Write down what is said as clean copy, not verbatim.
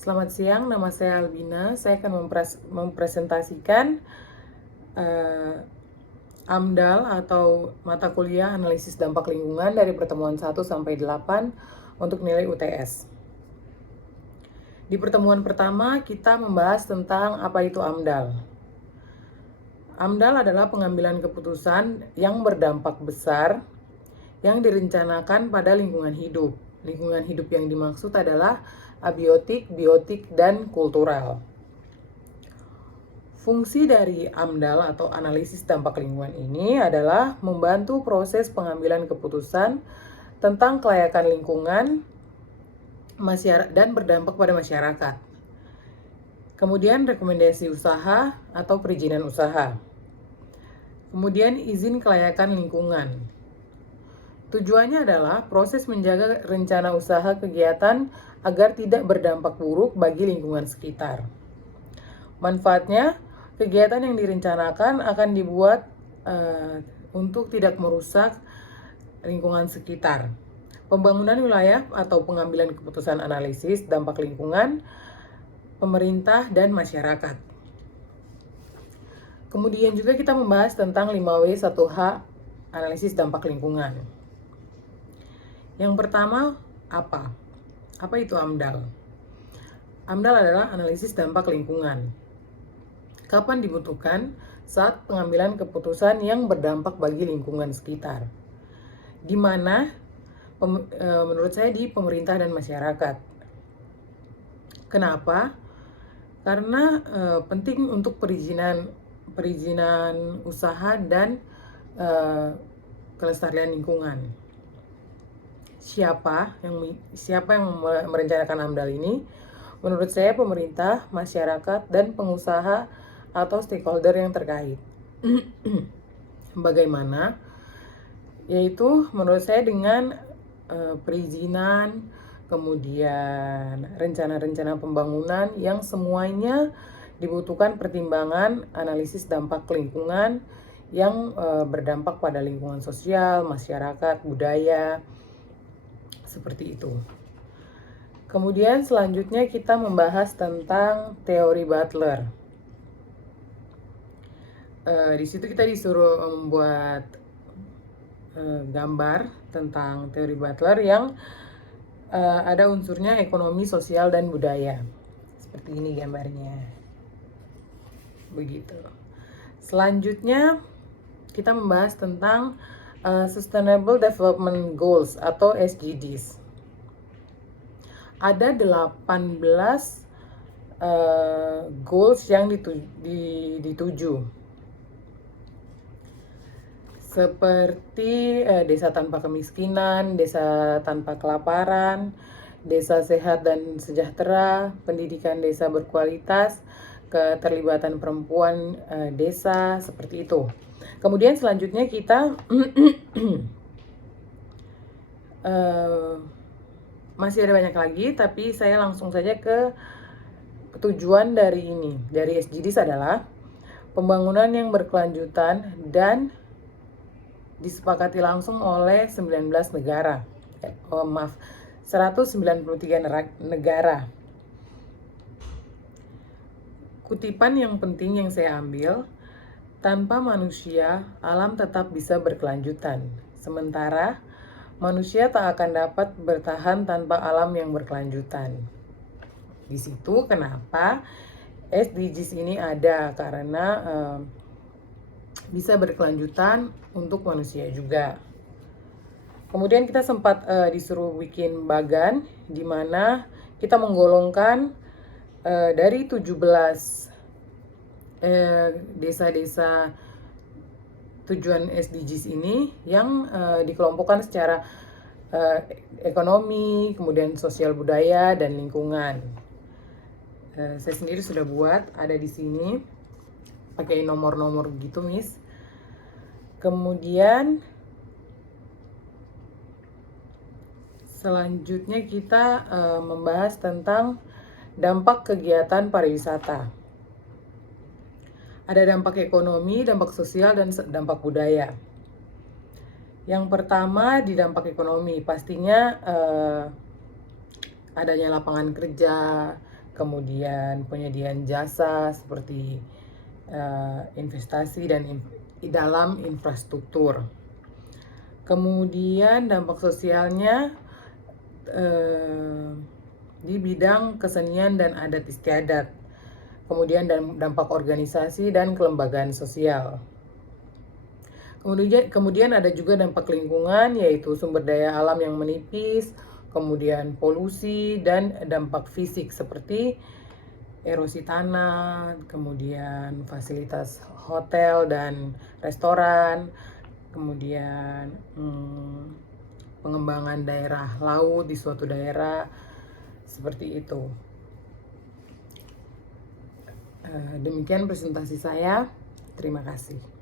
Selamat siang, nama saya Albina. Saya akan mempresentasikan AMDAL atau mata kuliah analisis dampak lingkungan dari pertemuan 1 sampai 8 untuk nilai UTS. Di pertemuan pertama kita membahas tentang apa itu AMDAL. AMDAL adalah pengambilan keputusan yang berdampak besar yang direncanakan pada lingkungan hidup. Lingkungan hidup yang dimaksud adalah abiotik, biotik, dan kultural. Fungsi dari AMDAL atau analisis dampak lingkungan ini adalah membantu proses pengambilan keputusan tentang kelayakan lingkungan dan berdampak pada masyarakat. Kemudian rekomendasi usaha atau perizinan usaha. Kemudian izin kelayakan lingkungan. Tujuannya adalah proses menjaga rencana usaha kegiatan agar tidak berdampak buruk bagi lingkungan sekitar. Manfaatnya, kegiatan yang direncanakan akan dibuat untuk tidak merusak lingkungan sekitar. Pembangunan wilayah atau pengambilan keputusan analisis dampak lingkungan, pemerintah, dan masyarakat. Kemudian juga kita membahas tentang 5W1H analisis dampak lingkungan. Yang pertama, apa? Apa itu AMDAL? AMDAL adalah analisis dampak lingkungan. Kapan dibutuhkan? Saat pengambilan keputusan yang berdampak bagi lingkungan sekitar. Di mana? Menurut saya di pemerintah dan masyarakat. Kenapa? Karena penting untuk perizinan usaha dan kelestarian lingkungan. Siapa yang merencanakan AMDAL ini? Menurut saya pemerintah, masyarakat, dan pengusaha atau stakeholder yang terkait. Bagaimana? Yaitu menurut saya dengan perizinan, kemudian rencana-rencana pembangunan yang semuanya dibutuhkan pertimbangan analisis dampak lingkungan yang berdampak pada lingkungan sosial, masyarakat, budaya, seperti itu. Kemudian selanjutnya kita membahas tentang teori Butler. Di situ kita disuruh membuat gambar tentang teori Butler yang ada unsurnya ekonomi, sosial, dan budaya. Seperti ini gambarnya. Begitu. Selanjutnya kita membahas tentang Sustainable Development Goals atau SDGs. Ada 18 goals yang dituju. Seperti desa tanpa kemiskinan, desa tanpa kelaparan, desa sehat dan sejahtera, pendidikan desa berkualitas, keterlibatan perempuan desa, seperti itu. Kemudian selanjutnya kita masih ada banyak lagi, tapi saya langsung saja ke tujuan dari SDGs adalah pembangunan yang berkelanjutan dan disepakati langsung oleh 193 negara. Kutipan yang penting yang saya ambil, tanpa manusia, alam tetap bisa berkelanjutan. Sementara, manusia tak akan dapat bertahan tanpa alam yang berkelanjutan. Di situ kenapa SDGs ini ada, karena bisa berkelanjutan untuk manusia juga. Kemudian kita sempat disuruh bikin bagan, di mana kita menggolongkan dari 17 desa-desa tujuan SDGs ini yang dikelompokkan secara ekonomi, kemudian sosial budaya, dan lingkungan. Saya sendiri sudah buat, ada di sini, pakai nomor-nomor gitu, Miss. Kemudian selanjutnya kita membahas tentang dampak kegiatan pariwisata. Ada dampak ekonomi, dampak sosial, dan dampak budaya. Yang pertama di dampak ekonomi, pastinya adanya lapangan kerja, kemudian penyediaan jasa seperti investasi dan dalam infrastruktur. Kemudian dampak sosialnya di bidang kesenian dan adat istiadat. Kemudian dampak organisasi dan kelembagaan sosial. Kemudian ada juga dampak lingkungan, yaitu sumber daya alam yang menipis, kemudian polusi, dan dampak fisik seperti erosi tanah, kemudian fasilitas hotel dan restoran, kemudian pengembangan daerah laut di suatu daerah, seperti itu. Demikian presentasi saya. Terima kasih.